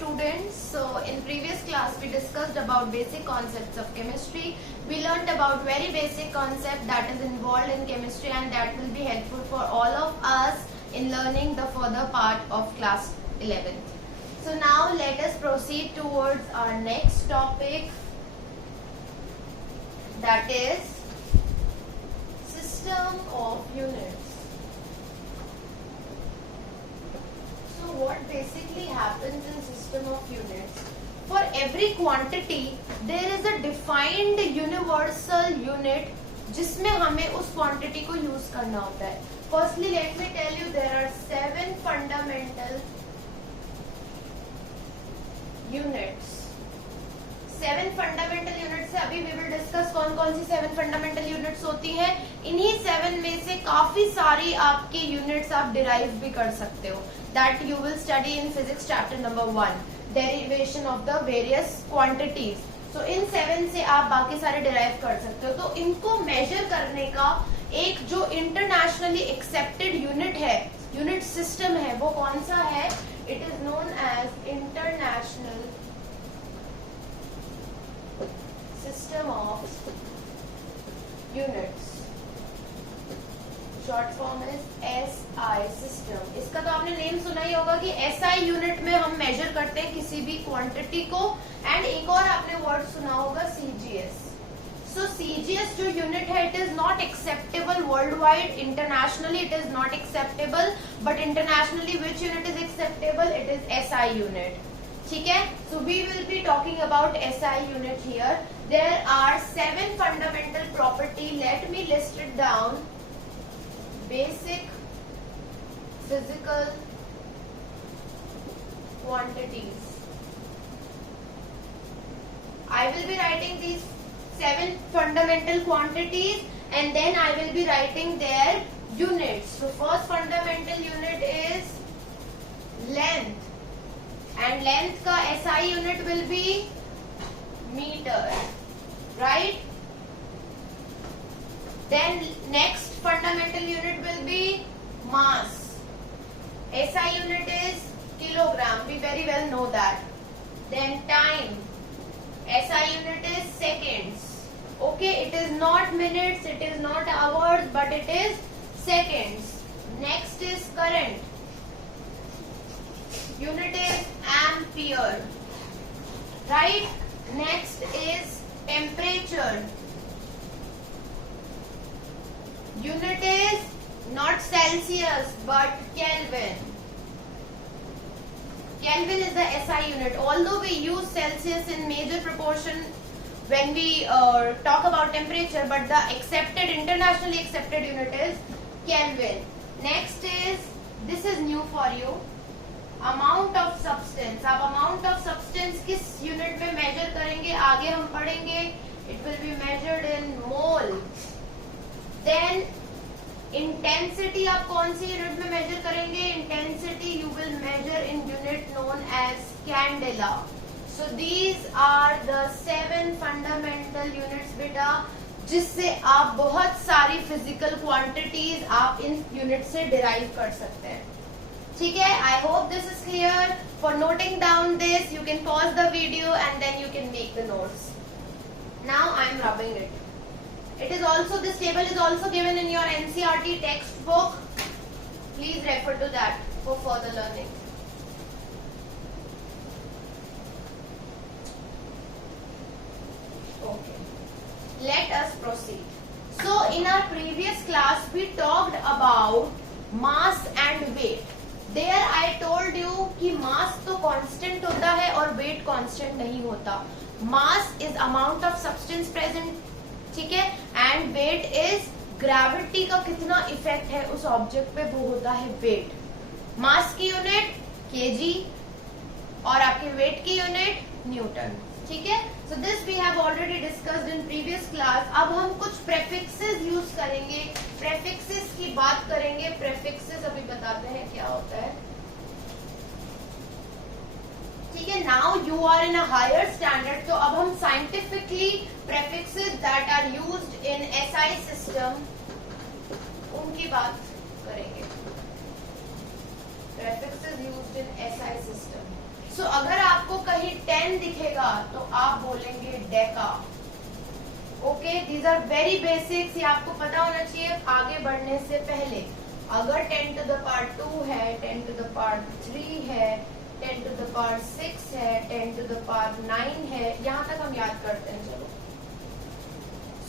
students. So in previous class we discussed about basic concepts of chemistry. We learnt about very basic concept that is involved in chemistry and that will be helpful for all of us in learning the further part of class 11th. So now let us proceed towards our next topic, that is system of units. So what basically happens in system of units? For every quantity there is a defined universal unit जिसमें हमें उस quantity को use करना होता है. Firstly, let me tell you there are 7 fundamental units. 7 fundamental units है. अभी we will discuss कौन कौन सी 7 फंडामेंटल यूनिट्स होती हैं. इन्हीं 7 में से काफी सारी आपके यूनिट्स आप डिराइव भी कर सकते हो. That you will study in physics chapter number 1, derivation of the various quantities. So in 7 से आप बाकी सारे डिराइव कर सकते हो. तो इनको मेजर करने का एक जो इंटरनेशनली एक्सेप्टेड यूनिट है, यूनिट सिस्टम है, वो कौन सा है? It is known as international system of units. Short form is SI system. इसका तो आपने नेम सुना ही होगा कि SI यूनिट में हम मेजर करते हैं किसी भी क्वांटिटी को. एंड एक और आपने वर्ड सुना होगा CGS. So CGS जो यूनिट है, it is not acceptable worldwide. Internationally it is not acceptable, but internationally which unit is acceptable? It is SI unit. ठीक है. So we will be talking about SI unit here. There are 7 fundamental property. Let me list it down. Basic physical quantities. I will be writing these 7 fundamental quantities and then I will be writing their units. So first fundamental unit is length, and length ka SI unit will be meter. Right? Then next fundamental unit will be mass. SI unit is kilogram. We very well know that. Then time. SI unit is seconds. Okay, it is not minutes, it is not hours, but it is seconds. Next is current. Unit is ampere. Right? Next is temperature. Unit is not Celsius but Kelvin. Kelvin is the SI unit. Although we use Celsius in major proportion when we talk about temperature, but the accepted, internationally accepted unit is Kelvin. Next is, this is new for you, amount of substance. आप amount of substance किस unit में measure करेंगे आगे हम पढ़ेंगे. It will be measured in mole. Then intensity आप कौन सी यूनिट में मेजर करेंगे? Intensity you will measure in unit known as candela. So these are the 7 fundamental units बेटा, जिससे आप बहुत सारी फिजिकल क्वांटिटीज आप इन यूनिट से डिराइव कर सकते हैं. ठीक है. I hope this is clear. For noting down this you can pause the video and then you can make the notes. Now I am rubbing it. It is also, this table is also given in your NCERT textbook. Please refer to that for further learning. Okay. Let us proceed. So in our previous class we talked about mass and weight. There I told you कि mass तो constant होता है और weight constant नहीं होता. Mass is amount of substance present, ठीक है, and wait is gravity का कितना इफेक्ट है उस ऑब्जेक्ट पे, वो होता है वेट. मास की यूनिट केजी और आपके वेट की यूनिट न्यूटन. ठीक है. So this we have already discussed in previous class. अब हम कुछ प्रेफिक्सेस यूज करेंगे, प्रेफिक्सेस की बात करेंगे. प्रेफिक्सेस अभी बताते हैं क्या होता है. ठीक है. Now you are in a higher standard, तो अब हम scientifically prefixes that are used in SI system उनकी बात करेंगे. Prefixes used in SI system. So अगर आप कहीं 10 दिखेगा तो आप बोलेंगे deka. Okay, these are very basics, ये आपको पता होना चाहिए आगे बढ़ने से पहले। अगर 10 to the power 2 है, 10 to the power 3 है, 10 to the power 6 है, 10 to the power 9 है, यहाँ तक हम याद करते हैं। चलो,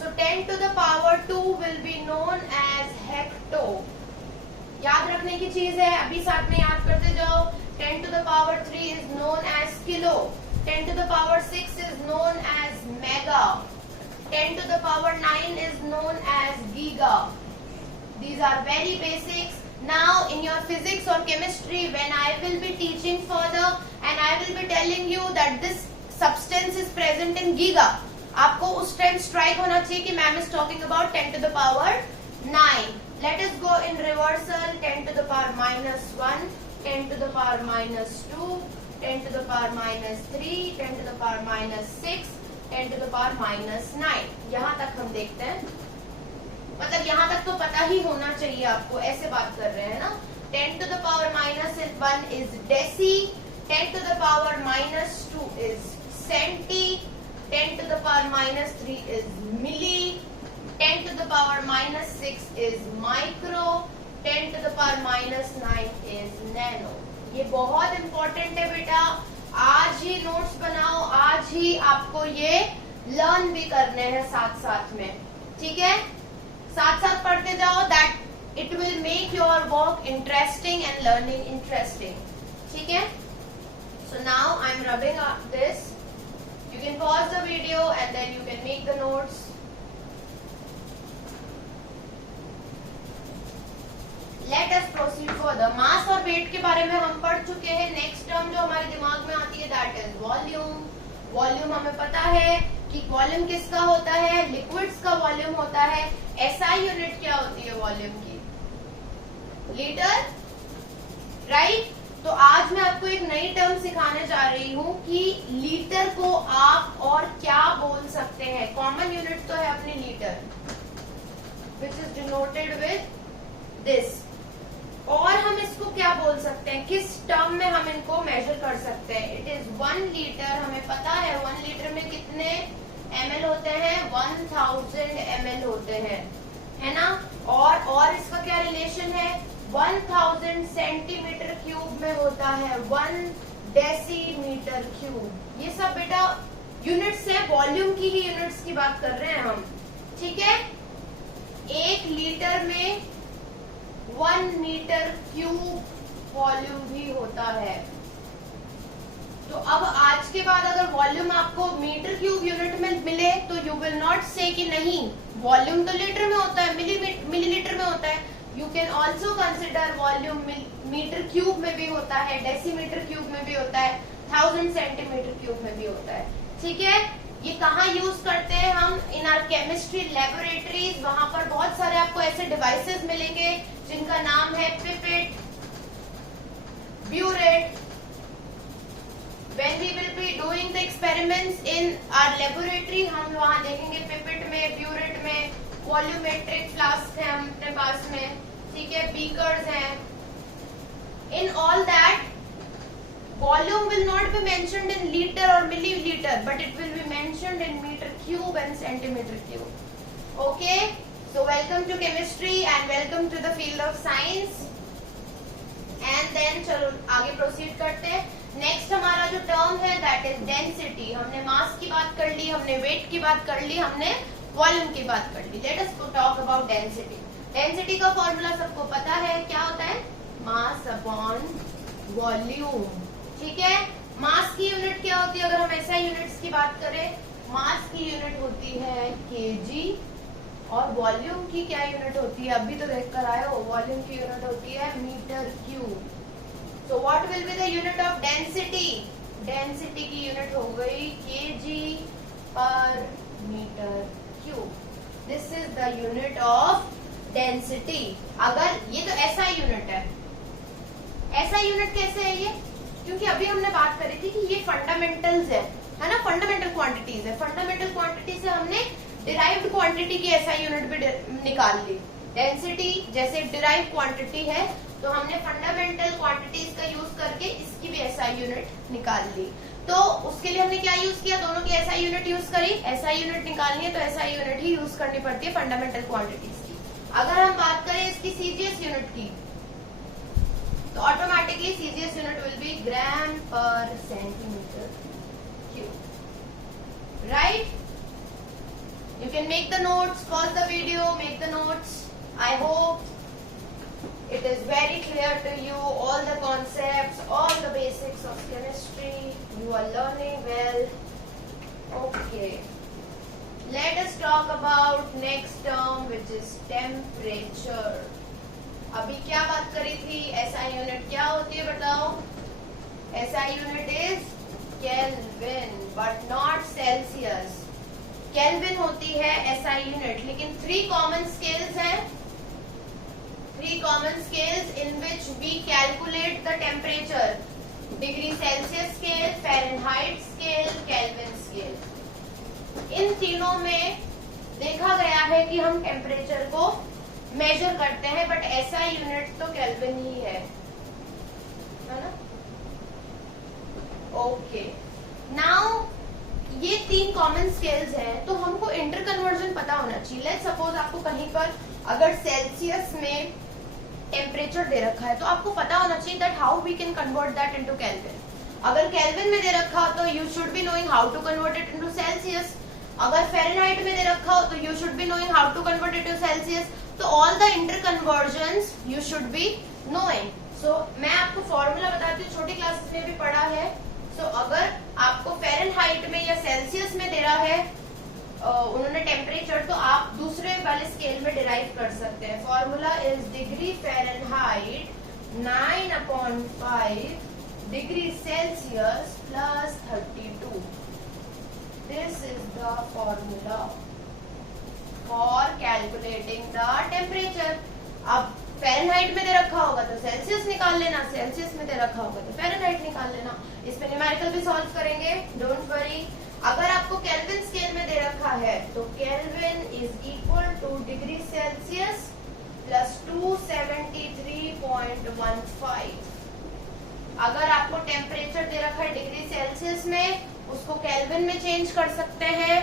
so 10 to the power 2 will be known as hecto। याद रखने की चीज है, अभी साथ में याद करते जाओ। 10 to the power 3 is known as kilo, 10 to the power 6 is known as mega, 10 to the power 9 is known as giga. These are very basics. Now in your physics or chemistry, when I will be teaching further and I will be telling you that this substance is present in giga, आपको उस time strike होना चाहिए कि ma'am is talking about 10 to the power 9. Let us go in reversal. 10 to the power minus 1, 10 to the power minus 2, 10 to the power minus 3, 10 to the power minus 6, 10 to the power minus 9. यहाँ तक हम देखते हैं, मतलब यहाँ तक तो पता ही होना चाहिए आपको, ऐसे बात कर रहे हैं ना। 10 to the power minus 1 is deci, 10 to the power minus 2 is centi, 10 to the power minus 3 is milli, 10 to the power minus 6 is micro, 10 to the power minus 9 is nano. ये बहुत इंपॉर्टेंट है बेटा, आज ही notes बनाओ, आज ही आपको ये learn भी करने हैं साथ साथ में, ठीक है? साथ साथ पढ़ते जाओ, that it will make your work interesting and learning interesting, ठीक है? So now I am rubbing this, you can pause the video and then you can make the notes. Let us proceed further. Mass और weight के बारे में हम पढ़ चुके हैं। नेक्स्ट टर्म जो हमारे दिमाग में आती है दैट इज वॉल्यूम। वॉल्यूम हमें पता है कि वॉल्यूम किसका होता है, लिक्विड्स का वॉल्यूम होता है। एसआई यूनिट क्या होती है वॉल्यूम की, लीटर, राइट? तो आज मैं आपको एक नई टर्म सिखाने जा रही हूँ कि लीटर को आप और क्या बोल सकते हैं। कॉमन यूनिट तो है अपनी litre, which is denoted with this, और हम इसको क्या बोल सकते हैं, किस टर्म में हम इनको मेजर कर सकते हैं। It is 1 litre. हमें पता है 1 लीटर में कितने ml होते हैं, 1000 ml होते हैं, है ना? और इसका क्या रिलेशन है, 1000 सेंटीमीटर क्यूब में होता है 1 डेसीमीटर क्यूब। ये सब बेटा यूनिट्स है, वॉल्यूम की ही यूनिट्स की बात कर रहे हैं हम, ठीक है? 1 लीटर में 1 मीटर क्यूब वॉल्यूम भी होता है। तो अब आज के बाद अगर वॉल्यूम आपको मीटर क्यूब यूनिट में मिले तो यू विल नॉट से कि नहीं वॉल्यूम तो लीटर में होता है, मिलीलीटर में होता है। You can also consider volume metre cube में भी होता है, डेसीमीटर क्यूब में भी होता है, 1000 सेंटीमीटर क्यूब में भी होता है, ठीक है? ये कहाँ यूज करते हैं हम, इन आवर केमिस्ट्री लेबोरेटरीज। वहां पर बहुत सारे आपको ऐसे डिवाइसेस मिलेंगे जिनका नाम है pipette, burette. When we will be doing the experiments in our laboratory, हम वहाँ देखेंगे पिपेट में, ब्यूरेट में, वॉल्यूमेट्रिक फ्लास्क है अपने पास में, ठीक है, बीकर्स हैं। In all that, volume will not be mentioned in liter or milliliter, but it will be mentioned in meter cube and centimeter cube. Okay? So welcome to chemistry and welcome to the field of science. And then चलो आगे proceed करते हैं। Next हमारा जो term है that is density. हमने मास की बात कर ली, हमने वेट की बात कर ली, हमने वॉल्यूम की बात कर ली। Let us talk about density. Density का फॉर्मूला सबको पता है, क्या होता है, मास अपॉन वॉल्यूम, ठीक है? मास की यूनिट क्या होती है, अगर हम ऐसा यूनिट्स की बात करें, मास की यूनिट होती है केजी, और वॉल्यूम की क्या यूनिट होती है, अभी तो देख कर आए हो, वॉल्यूम की यूनिट होती है metre cube. So what will be the unit of density? Density की यूनिट हो गई kg per meter cube. This is the unit of density. अगर ये तो ऐसा यूनिट है, ऐसा यूनिट कैसे है ये, क्योंकि अभी हमने बात करी थी कि ये फंडामेंटल्स है ना, फंडामेंटल क्वांटिटीज है। फंडामेंटल क्वांटिटी से हमने डिराइव्ड क्वांटिटी की ऐसा यूनिट भी निकाल ली। डेंसिटी जैसे डिराइव क्वांटिटी है तो हमने फंडामेंटल क्वांटिटीज का यूज करके इसकी भी ऐसा यूनिट निकाल ली। तो उसके लिए हमने क्या यूज किया, दोनों की एसआई यूनिट यूज करी। एसआई यूनिट निकालनी है तो एसआई यूनिट ही यूज करनी पड़ती है फंडामेंटल क्वांटिटीज की। अगर हम बात करें इसकी सीजीएस यूनिट की, तो automatically CGS unit will be gram per centimetre cube, right? You can make the notes, pause the video, make the notes. I hope it is very clear to you, all the concepts, all the basics of chemistry. You are learning well. Okay. Let us talk about next term, which is temperature. अभी क्या बात करी थी? SI unit क्या होती है बताओ? SI unit is Kelvin, but not Celsius. Kelvin होती है एसआई यूनिट, लेकिन 3 कॉमन स्केल्स हैं, 3 common scales in which we calculate the temperature: degree Celsius scale, Fahrenheit scale, Kelvin scale. इन तीनों में देखा गया है कि हम टेम्परेचर को मेजर करते हैं, बट एसआई यूनिट तो केल्विन ही है ना? ओके, नाउ ये 3 कॉमन स्केल्स हैं, तो हमको इंटर कन्वर्जन पता होना चाहिए। लेट्स सपोज आपको कहीं पर अगर सेल्सियस में टेम्परेचर दे रखा है, तो आपको पता होना चाहिए that how we can convert that into Kelvin. अगर केल्विन में दे रखा हो तो you should be knowing how to convert it into Celsius. अगर फ़ारेनहाइट में दे रखा हो तो you should be knowing how to convert it into Celsius. तो all the interconversions you should be knowing. So मैं आपको फॉर्मूला बताती हूँ, छोटी क्लासेस में भी पढ़ा है। तो अगर आपको फ़ारेनहाइट में या सेल्सियस में दे रहा है उन्होंने टेम्परेचर, तो आप दूसरे वाले स्केल में डिराइव कर सकते हैं। Formula is degree Fahrenheit 9/5 degree Celsius plus 32। This is the formula for calculating the temperature. अब फ़ारेनहाइट में दे रखा होगा तो सेल्सियस निकाल लेना, सेल्सियस में दे रखा होगा तो फ़ारेनहाइट निकाल लेना। इस पे न्यूमेरिकल भी सॉल्व करेंगे, डोंट वरी। अगर आपको केल्विन स्केल में दे रखा है तो kelvin is equal two degree Celsius plus 273.15। अगर आपको टेम्परेचर दे रखा है डिग्री सेल्सियस में, उसको केल्विन में चेंज कर सकते हैं,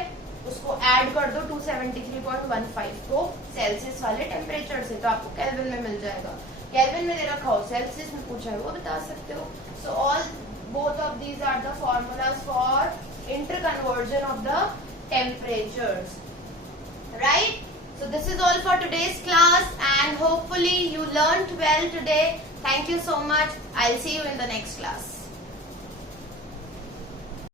उसको ऐड कर दो 273.15 को सेल्सियस वाले टेम्परेचर से, तो आपको केल्विन में मिल जाएगा। केल्विन में दे रखा हो, सेल्सियस में पूछा है, वो बता सकते हो। So all both of these are the formulas for interconversion of the temperatures, right? So this is all for today's class, and hopefully you learned well today. Thank you so much. I'll see you in the next class.